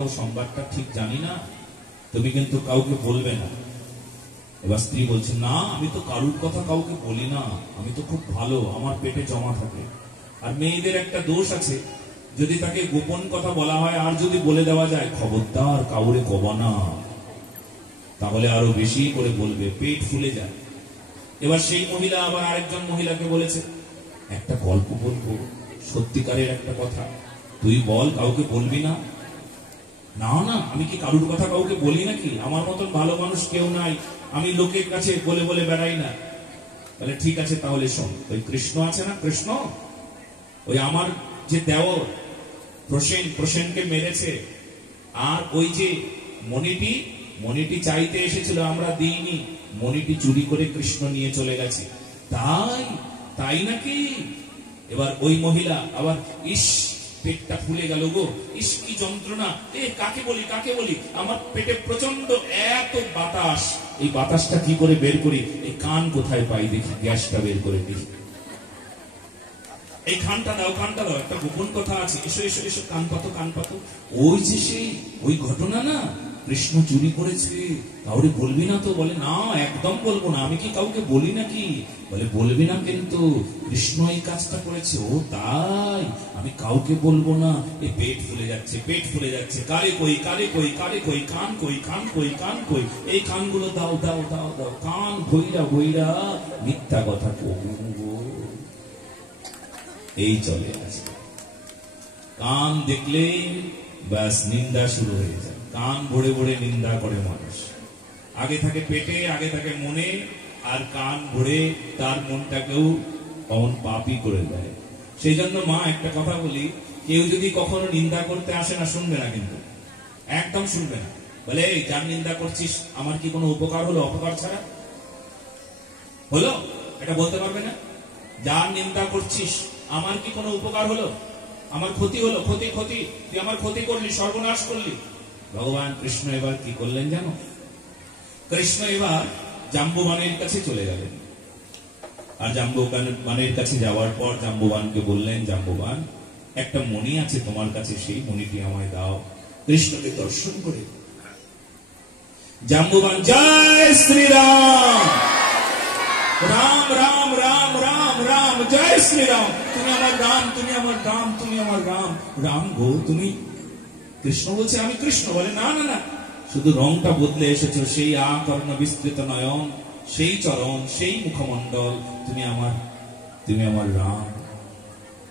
সংবাদটা ঠিক জানি না, তুমি কিন্তু কাউকে বলবে না। এবার স্ত্রী বলছে, না আমি তো কারুর কথা কাউকে বলি না, আমি তো খুব ভালো, আমার পেটে জমা থাকে। আর মেয়েদের একটা দোষ আছে, যদি তাকে গোপন কথা বলা হয় আর যদি বলে দেওয়া যায় খবরদার কাউরে কবা না, তাহলে আরো বেশি করে বলবে, পেট ফুলে যায়। এবার সেই মহিলা আবার আরেকজন মহিলাকে বলেছে, একটা গল্প বলবো, সত্যিকারের একটা কথা, তুই বল, কাউকে বলবি না। না না, আমি কি কারুর কথা কাউকে বলি নাকি? আমার মতন ভালো মানুষ কেউ নাই, আমি লোকের কাছে বলে বলে বেড়াই না। বলে ঠিক আছে, তাহলে শোন, ওই কৃষ্ণ আছে না, কৃষ্ণ, ওই আমার যে দেওর প্রসেনকে মেরেছে, আর ওই যে মণিটি চাইতে এসেছিল, আমরা দিইনি, মণিটি চুরি করে কৃষ্ণ নিয়ে চলে গেছে। তাই নাকি? এবার ওই মহিলা আবার, ইস পেটটা ফুলে গেল গো, ইস কি যন্ত্রণা, কাকে বলি, আমার পেটে প্রচন্ড এত বাতাস, এই বাতাসটা কি করে বের করি, এই কান কোথায় পাই দেখি, গ্যাসটা বের করে দেখি, এই কানটা দাও, একটা গোপন কথা আছে, এসো কান পাতো। ওই যে সেই ওই ঘটনা না, কৃষ্ণ চুরি করেছে, কাউরে বলবি না তো? বলে না, একদম বলবো না, আমি কি কাউকে বলি নাকি? বলে বলবি না, কিন্তু কৃষ্ণ এই কাজটা করেছে। ও তাই, আমি কাউকে বলবো না। এই পেট ফুলে যাচ্ছে, কারে কই, কান কই, এই কানগুলো দাও, কান ভৈরা মিথ্যা কথা কবো, এই চলে আসে। কান দেখলেই ব্যাস নিন্দা শুরু হয়ে যায়, কান ভরে ভরে নিন্দা করে মানুষ। আগে থাকে পেটে, আগে থাকে মনে, আর কান ভরে তার মনটাকেও অমন পাপই করে দেয়। সেই জন্য মা একটা কথা বলি, কেউ যদি কখনো নিন্দা করতে আসে না, শুনবে না, কিন্তু একদম শুনবে না। বলে, এই যার নিন্দা করছিস, আমার কি কোনো উপকার হলো? অপকার ছাড়া হলো, এটা বলতে পারবে না? যার নিন্দা করছিস, আমার কি কোনো উপকার হলো? আমার ক্ষতি হলো? ক্ষতি, তুই আমার ক্ষতি করলি, সর্বনাশ করলি। ভগবান কৃষ্ণ এবার কি করলেন জানো? কৃষ্ণ এবার জাম্বুবানের কাছে চলে গেলেন। আর জাম্বুবানের কাছে যাওয়ার পর জাম্বুবানকে বললেন, জাম্বুবান, একটা মণি আছে তোমার কাছে, সেই মণিটি আমায় দাও। কৃষ্ণকে দর্শন করে জাম্বুবান, জয় শ্রীরাম, রাম রাম রাম রাম রাম, জয় শ্রীরাম, তুমি আমার রাম, তুমি আমার রাম, তুমি আমার রাম, রাম গো তুমি। কৃষ্ণ বলছে, আমি কৃষ্ণ। বলে, না, শুধু রংটা বদলে এসেছো, সেই আকর্ণ বিস্তৃত নয়ন, সেই চরণ, সেই মুখমণ্ডল, তুমি আমার রাম।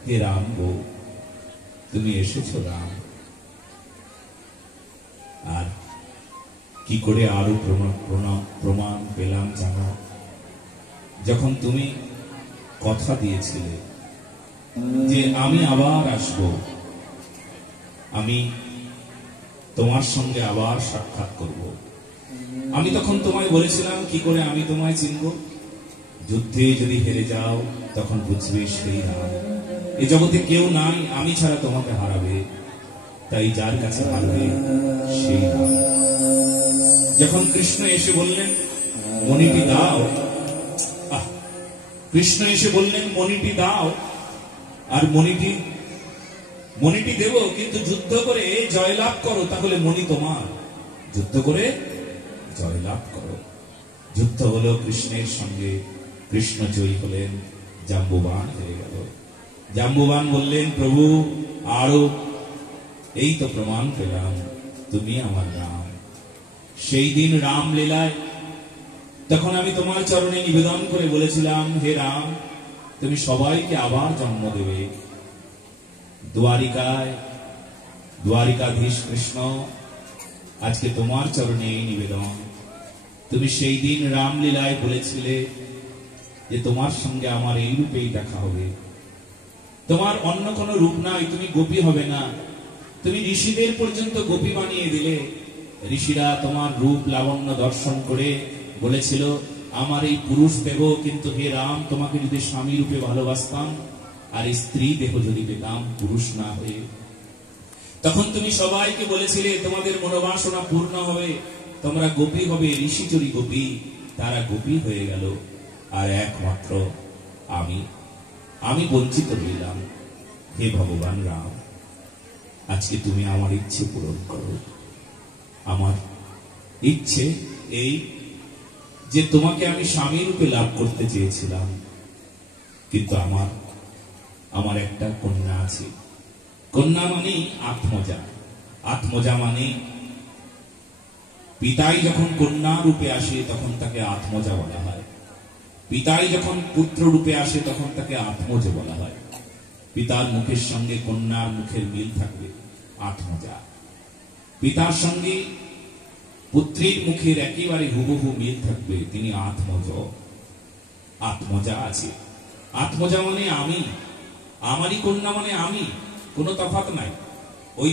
হে রাম গো, তুমি এসেছো রাম। আর কি করে আরো প্রমাণ পেলাম জানো? যখন তুমি কথা দিয়েছিলে যে আমি আবার আসব, আমি তোমার সঙ্গে আবার সাক্ষাৎ করব, আমি তখন তোমায় বলেছিলাম, কি করে আমি তোমায় চিনব? যুদ্ধে যদি হেরে যাও, তখন বুঝবে সেই রাম। এ জগতে কেউ নাই আমি ছাড়া তোমাকে হারাবে, তাই যার কাছে হারবে সেই রাম। যখন কৃষ্ণ এসে বললেন, মণিটি দাও, কৃষ্ণ এসে বললেন, মণিটি দাও, আর মণিটি দেব, কিন্তু যুদ্ধ করে জয়লাভ করো, তাহলে মণি তোমার। যুদ্ধ করে জয়লাভ করো। যুদ্ধ হলো কৃষ্ণের সঙ্গে, কৃষ্ণ জয়ী হলেন, জাম্বুবান হয়ে গেল। জাম্বুবান বললেন, প্রভু আরো এই তো প্রমাণ পেলাম, তুমি আমার রাম। সেই দিন রামলীলায় তখন আমি তোমার চরণে নিবেদন করে বলেছিলাম, হে রাম, তুমি সবাইকে আবার জন্ম দেবে। দ্বারিকাধীশ কৃষ্ণ, আজকে তোমার চরণে এই নিবেদন। তুমি সেই দিন রামলীলায় বলেছিলে যে তোমার সঙ্গে আমার এই রূপেই দেখা হবে, তোমার অন্য কোনো রূপ নাই, তুমি গোপী হবে না। তুমি ঋষিদের পর্যন্ত গোপী বানিয়ে দিলে। ঋষিরা তোমার রূপ লাবণ্য দর্শন করে বলেছিল, আমার এই পুরুষ দেহ, কিন্তু হে রাম, তোমাকে যদি স্বামী রূপে ভালোবাসতাম, আর স্ত্রী দেহ যদি পেতাম পুরুষ না হয়ে, তখন তুমি সবাইকে বলেছিলে তোমাদের মনোবাসনা পূর্ণ হবে, তোমরা গোপী হবে, ঋষিচরী গোপী, তারা গোপী হয়ে গেল, আর একমাত্র আমি বঞ্চিত হইলাম। হে ভগবান রাম, আজকে তুমি আমার ইচ্ছে পূরণ করো। আমার ইচ্ছে এই যে তোমাকে আমি স্বামী রূপে লাভ করতে চেয়েছিলাম, কিন্তু আমার একটা কন্যা আছে। কন্যা মানে আত্মজা। আত্মজা মানে পিতাই যখন কন্যা রূপে আসে তখন তাকে আত্মজা বলা হয়, পিতাই যখন পুত্র রূপে আসে তখন তাকে আত্মজ বলা হয়। পিতার মুখের সঙ্গে কন্যার মুখের মিল থাকবে, আত্মজা। পিতার সঙ্গে পুত্রীর মুখের একেবারে হুবহু মিল থাকবে, তিনি আত্মজ। আত্মজা আছে। আত্মজা মানে আমি, আমারই কন্যা মানে আমি, কোনো তফাৎ নাই। ওই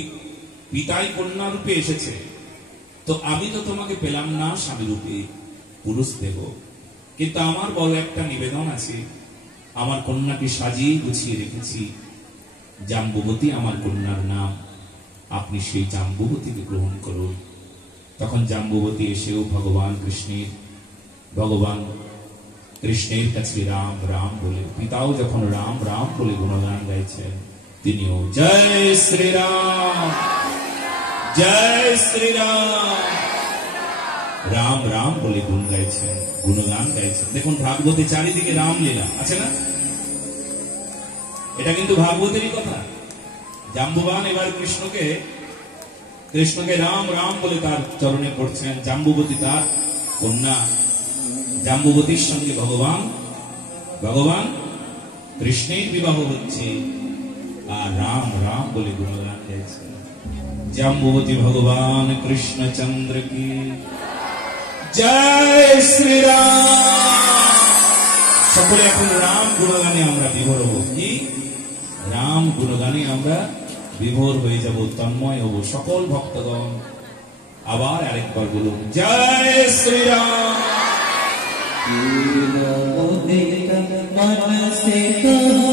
পিতাই কন্যা রূপে এসেছে, তো আমি তো তোমাকে পেলাম না স্বামী রূপে, পুরুষ দেব। কিন্তু আমার বড় একটা নিবেদন আছে, আমার কন্যাকে সাজিয়ে গুছিয়ে রেখেছি, জাম্বুবতী আমার কন্যার নাম, আপনি সেই জাম্বুবতীকে গ্রহণ করুন। তখন জাম্বুবতী এসেও ভগবান কৃষ্ণের কাছে রাম রাম বলে, পিতাও যখন রাম রাম বলে গুণগান গাইছেন, তিনিও জয় শ্রীরাম জয় শ্রীরাম রাম রাম বলে গুণ গাইছেন, গুণগান গাইছেন। দেখুন ভাগবতে চারিদিকে রামলীলা আছে না? এটা কিন্তু ভাগবতেরই কথা। জাম্বুবান এবার কৃষ্ণকে রাম রাম বলে তার চরণে পড়ছেন। জাম্বুবতী তার কন্যা, জাম্বুবতীর সঙ্গে ভগবান কৃষ্ণের বিবাহ হচ্ছে, আর রাম রাম বলে গুণগান গাইছেন। জাম্বুবতী ভগবান কৃষ্ণচন্দ্র কি জয় শ্রীরাম। সকলে এখন রাম গুণগানে আমরা বিভোর হব। কি রাম গুণগানে আমরা বিভোর হয়ে যাব, তন্ময় হব। সকল ভক্তগণ আবার আরেকবার বলুন জয় শ্রীরাম। मन से कहो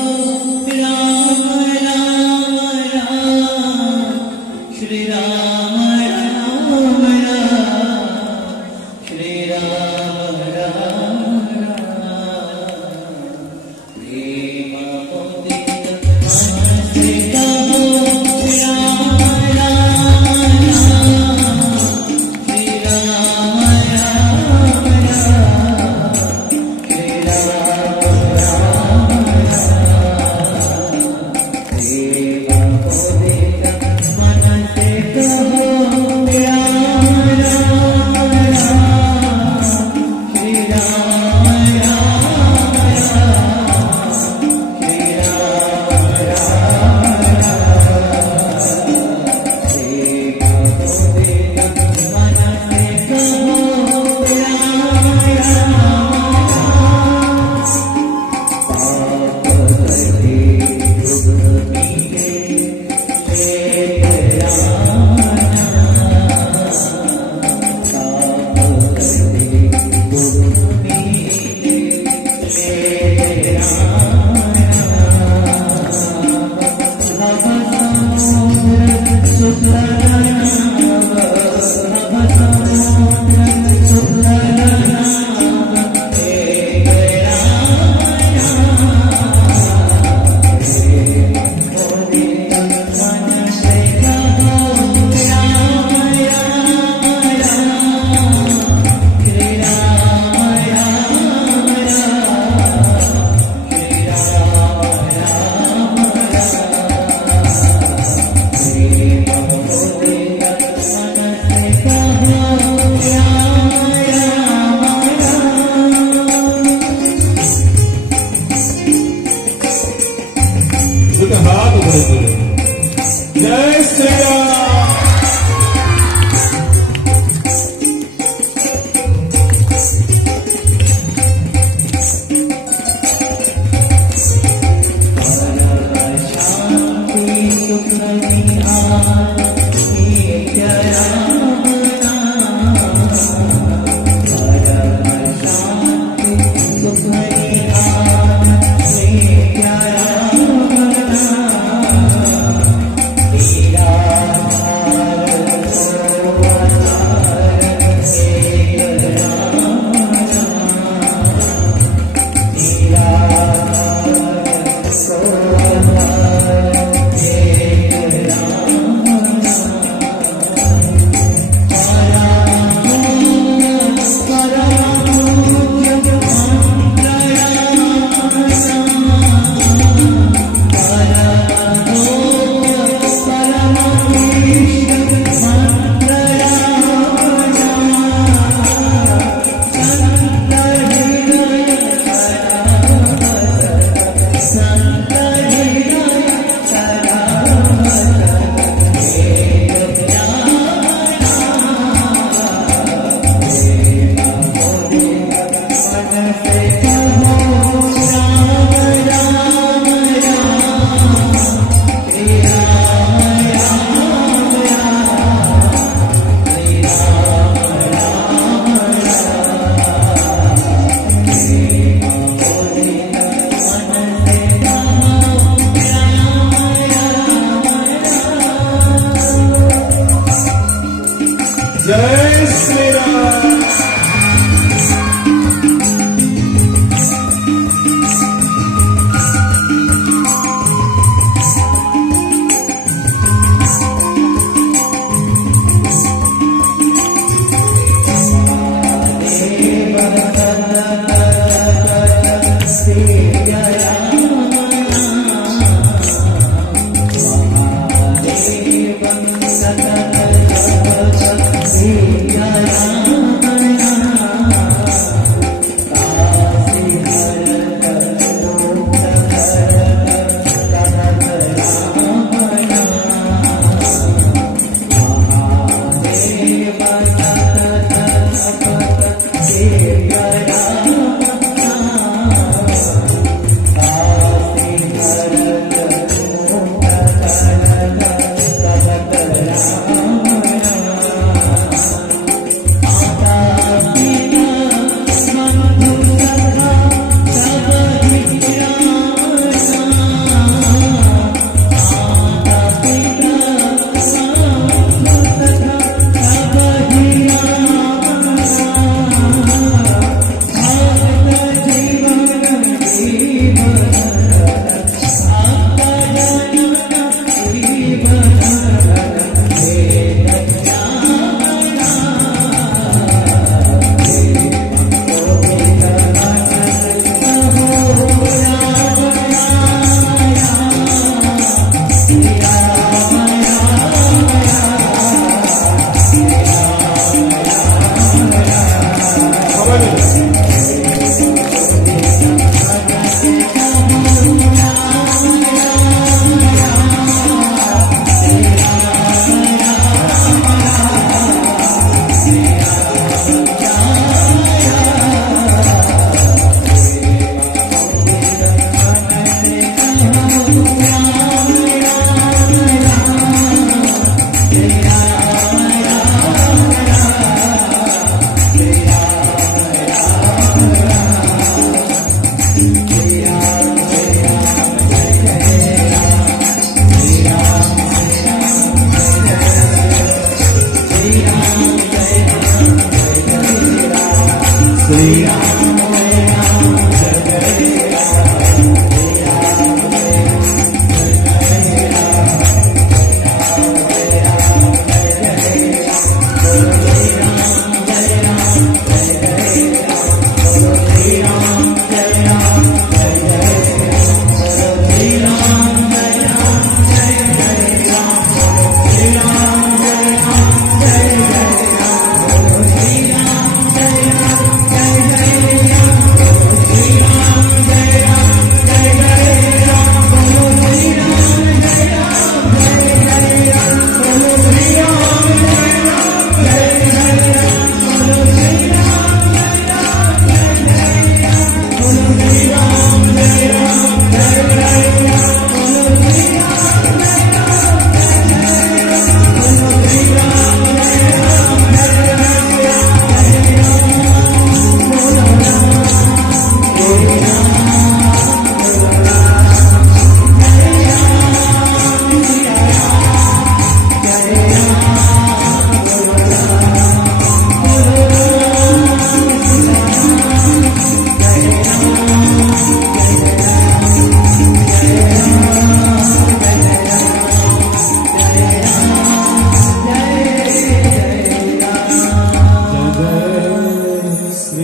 जय श्री राम।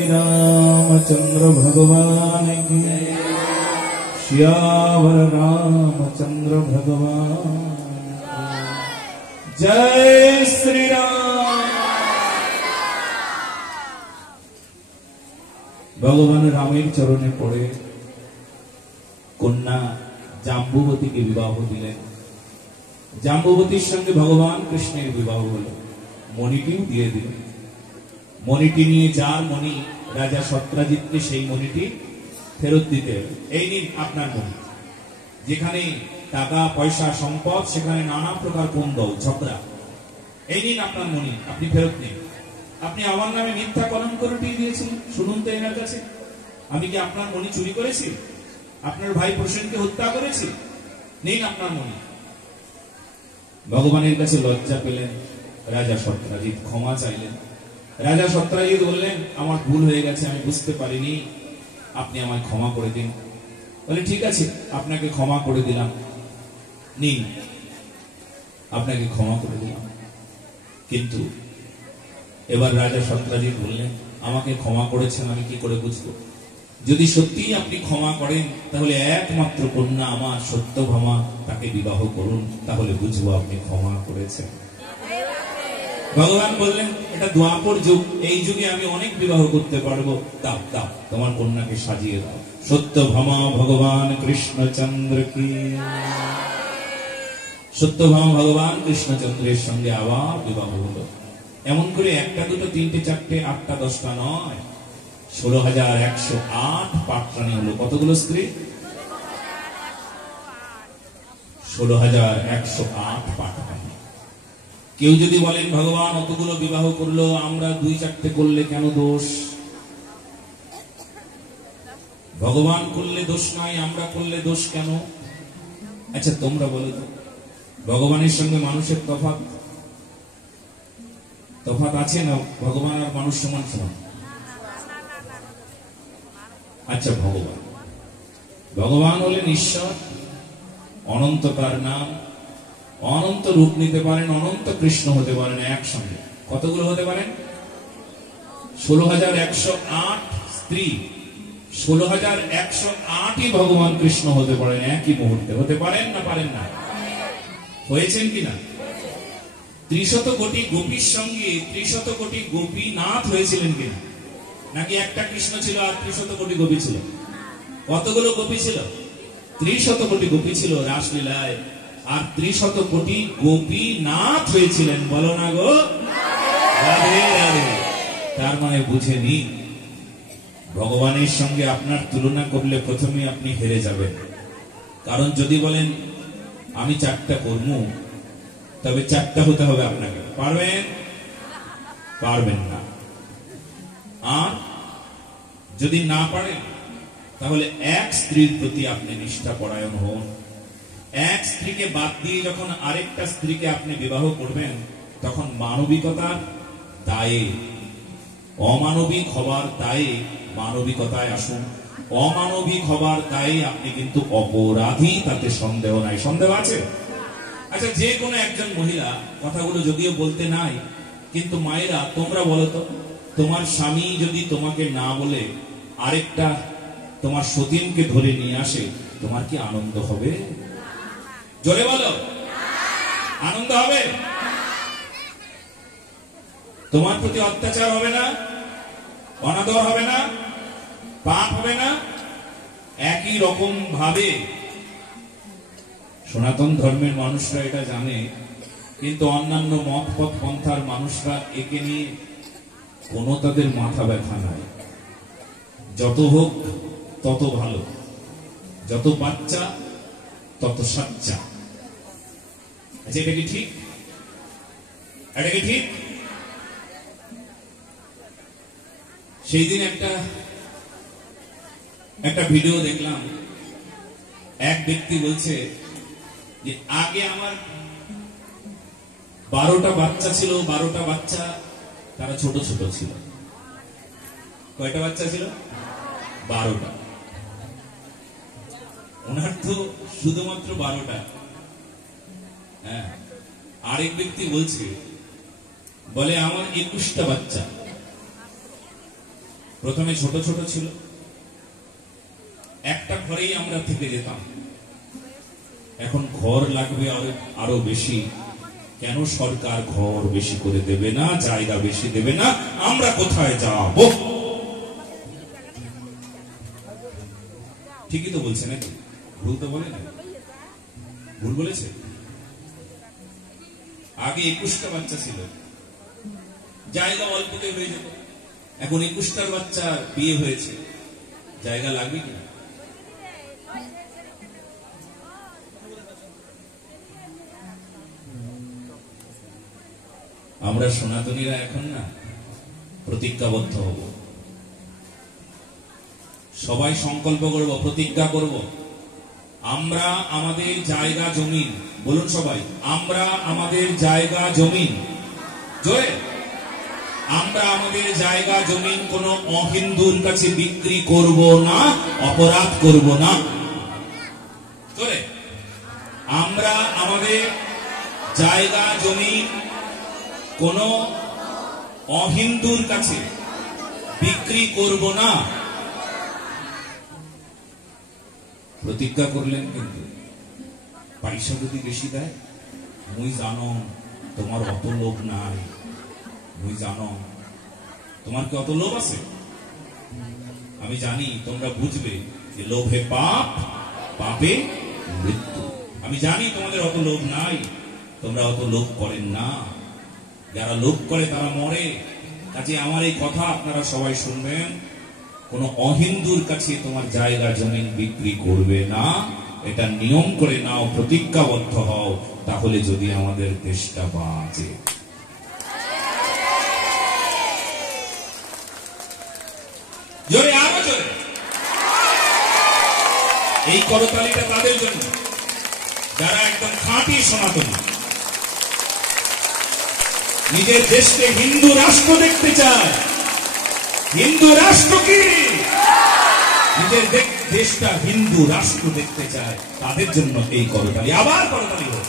रामचंद्र भगवान की, श्यावर रामचंद्र भगवान की। जय श्री राम। भगवान रामेर चरणे पड़े कन्या जाम्बुवती के विवाह दिलेन। जाम्बुवतीर संगे भगवान कृष्णेर विवाह हलो, मणिटिও दिए दिलेन। मणिटी निये जार मणि राजा सत्यजित्के सेई मणिटी फेरत दिते এই নিন আপনার মণি। যেখানে টাকা পয়সা সম্পদ সেখানে নানা প্রকার কোন্দল ঝগড়া, এই নিন আপনার মণি, আপনি ফেরত নিন। আপনি আমার নামে মিথ্যা কলঙ্ক রটিয়ে দিয়েছেন, শুনুন তো এনার কাছে। আমি কি আপনার মণি চুরি করেছি? আপনার ভাই প্রসেনকে হত্যা করেছি? নিন আপনার মণি। ভগবানের কাছে লজ্জা পেলেন, রাজা সত্রাজিৎ ক্ষমা চাইলেন। রাজা সত্রাজিৎ বললেন, আমার ভুল হয়ে গেছে, আমি বুঝতে পারিনি, আপনি আমায় ক্ষমা করে দিন। বলে, ঠিক আছে, আপনাকে ক্ষমা করে দিলাম, নিন, আপনাকে ক্ষমা করে দিলাম। কিন্তু এবার রাজা সত্রাজিৎ বললেন, আমাকে ক্ষমা করেছেন আমি কি করে বুঝবো? যদি সত্যিই আপনি ক্ষমা করেন তাহলে একমাত্র কন্যা আমার সত্যভামা, তাকে বিবাহ করুন, তাহলে বুঝবো আপনি ক্ষমা করেছেন। ভগবান বললেন, এটা দ্বাপর যুগ, এই যুগে আমি অনেক বিবাহ করতে পারবো, দাও দাও, তোমার কন্যাকে সাজিয়ে দাও। সত্যভামা ভগবান কৃষ্ণচন্দ্র কি। সত্যভামা ভগবান কৃষ্ণচন্দ্রের সঙ্গে আবার বিবাহ হলো। এমন করে একটা দুটো তিনটে চারটে 8টা 10টা নয়, 16,108 পাটরানী হলো। কতগুলো স্ত্রী? 16,108 পাটরানী। কেউ যদি বলেন, ভগবান অতগুলো বিবাহ করলো, আমরা 2-4টে করলে কেন দোষ? ভগবান করলে দোষ নাই, আমরা করলে দোষ কেন? আচ্ছা তোমরা বলো তো, ভগবানের সঙ্গে মানুষের তফাৎ আছে না? ভগবান আর মানুষ সমান সমান? আচ্ছা, ভগবান হলেন ঈশ্বর, অনন্ত তার নাম, অনন্ত রূপ নিতে পারেন, অনন্ত কৃষ্ণ হতে পারেন একসঙ্গে। কতগুলো হতে পারেন? 16,108 স্ত্রী, 16,108ই ভগবান কৃষ্ণ হতে পারেন একই মুহূর্তে। হতে পারেন না পারেন না? হয়েছেন কিনা? 300 কোটি গোপীর সঙ্গে 300 কোটি গোপীনাথ হয়েছিলেন কিনা? নাকি একটা কৃষ্ণ ছিল আর 300 কোটি গোপী ছিল? কতগুলো গোপী ছিল? 300 কোটি গোপী ছিল রাসলীলায়, আর 300 কোটি গোপীনাথ হয়েছিলেন। বলো না গো, রাধে রাধে। তার মানে বুঝে নিন, ভগবানের সঙ্গে আপনার তুলনা করলে প্রথমে আপনি হেরে যাবেন। কারণ যদি বলেন আমি 4টা করব, তবে 4টা হতে হবে আপনাকে। পারবেন না। আর যদি না পারেন তাহলে এক স্ত্রীর প্রতি আপনি নিষ্ঠাপরায়ণ হন। এক স্ত্রীকে বাদ দিয়ে যখন আরেকটা স্ত্রীকে আপনি বিবাহ করবেন, তখন মানবিকতার দায়ে, অমানবিক হবার দায়ে মানবিকতায় আসুন। অমানবিক হবার দায়ে আপনি কিন্তু অপরাধী, তাতে সন্দেহ নাই। সন্দেহ আছে? আচ্ছা, যে কোনো একজন মহিলা, কথাগুলো যদিও বলতে নাই, কিন্তু মায়েরা তোমরা বলো তো, তোমার স্বামী যদি তোমাকে না বলে আরেকটা তোমার সতীনকে ধরে নিয়ে আসে, তোমার কি আনন্দ হবে? জোরে বলো, আনন্দ হবে? তোমার প্রতি অত্যাচার হবে না? অনাদর হবে না? পাপ হবে না? একই রকম ভাবে সনাতন ধর্মের মানুষরা এটা জানে, কিন্তু অন্যান্য মত পথ পন্থার মানুষরা একে নিয়ে কোনো তাদের মাথা ব্যথা নাই। যত হোক তত ভালো, যত বাচ্চা তত সাচ্চা। আচ্ছা, এটা কি ঠিক? এটা কি ঠিক? সেই দিন একটা ভিডিও দেখলাম, এক ব্যক্তি বলছে যে আগে আমার 12টা বাচ্চা ছিল, 12টা বাচ্চা, তারা ছোট ছোট ছিল। কয়টা বাচ্চা ছিল? 12টা। ওনার তো শুধুমাত্র 12টা। হ্যাঁ, আরেক ব্যক্তি বলছে, বলে আমার 21টা বাচ্চা। প্রথমে ছোট ছোট ছিল, একটা ঘরেই আমরা থেকে যেতাম, এখন ঘর লাগবে আরো বেশি। কেন সরকার ঘর বেশি করে দেবে না, জায়গা বেশি দেবে না? আমরা কোথায় যাব? ঠিকই তো বলছে নাকি? ভুল তো বলে না? ভুল বলেছে? আগে 21টা বাচ্চা ছিল, জায়গা অল্পতে হয়ে যেত। এখন 21টার বাচ্চা বিয়ে হয়েছে, জায়গা লাগবে কিনা? আমরা সনাতনীরা এখন না প্রতিজ্ঞাবদ্ধ হব, সবাই সংকল্প করব, প্রতিজ্ঞা করব, আমরা আমাদের জায়গা জমিন, বলুন সবাই, আমরা আমাদের জায়গা জমিন জোরে। আমরা আমাদের জায়গা জমিন কোন অহিন্দুর কাছে বিক্রি করব না, অপরাধ করব না। জোরে। আমরা আমাদের জায়গা জমিন কোন অহিন্দুর কাছে বিক্রি করব না। প্রতিজ্ঞা করলেন। কিন্তু পয়সা যদি বেশি দেয়, মুই জানো তোমার অত লোভ নাই, মুই জানো তোমার কি অত লোভ আছে। আমি জানি তোমরা বুঝবে যে লোভে পাপ, পাপে মৃত্যু। আমি জানি তোমাদের অত লোভ নাই, তোমরা অত লোভ করেন না। যারা লোভ করে তারা মরে। কাজে আমার এই কথা আপনারা সবাই শুনবেন, কোন অহিন্দুর কাছে তোমার জায়গা জমিন বিক্রি করবে না, এটা নিয়ম করে নাও, প্রতিজ্ঞাবদ্ধ হও, তাহলে যদি আমাদের দেশটা বাঁচে। জোরে, আরো জোরে। এই করতালিটা তাদের জন্য যারা একদম খাঁটি সনাতনী, নিজের দেশকে হিন্দু রাষ্ট্র দেখতে চায়। হিন্দু রাষ্ট্র কি? নিজের দেশটা হিন্দু রাষ্ট্র দেখতে চায়, তাদের জন্য এই করতালি। আবার করতালি হোক।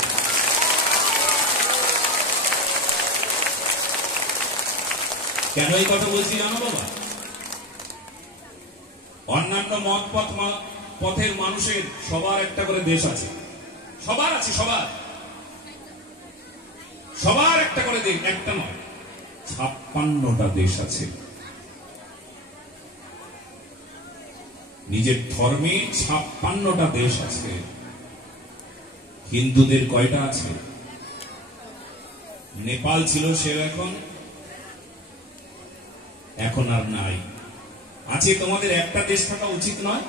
কেন এই কথা বলছি জানো বাবা? অন্যান্য মত পথের মানুষের সবার একটা করে দেশ আছে, সবার আছে, সবার একটা করে দেশ, একটা নয় 56টা দেশ আছে। নিজের ধর্মে 56টা দেশ আছে। হিন্দুদের কয়টা আছে? নেপাল ছিল, সে এখন আর নাই। আছে। তোমাদের একটা দেশ থাকা উচিত নয়?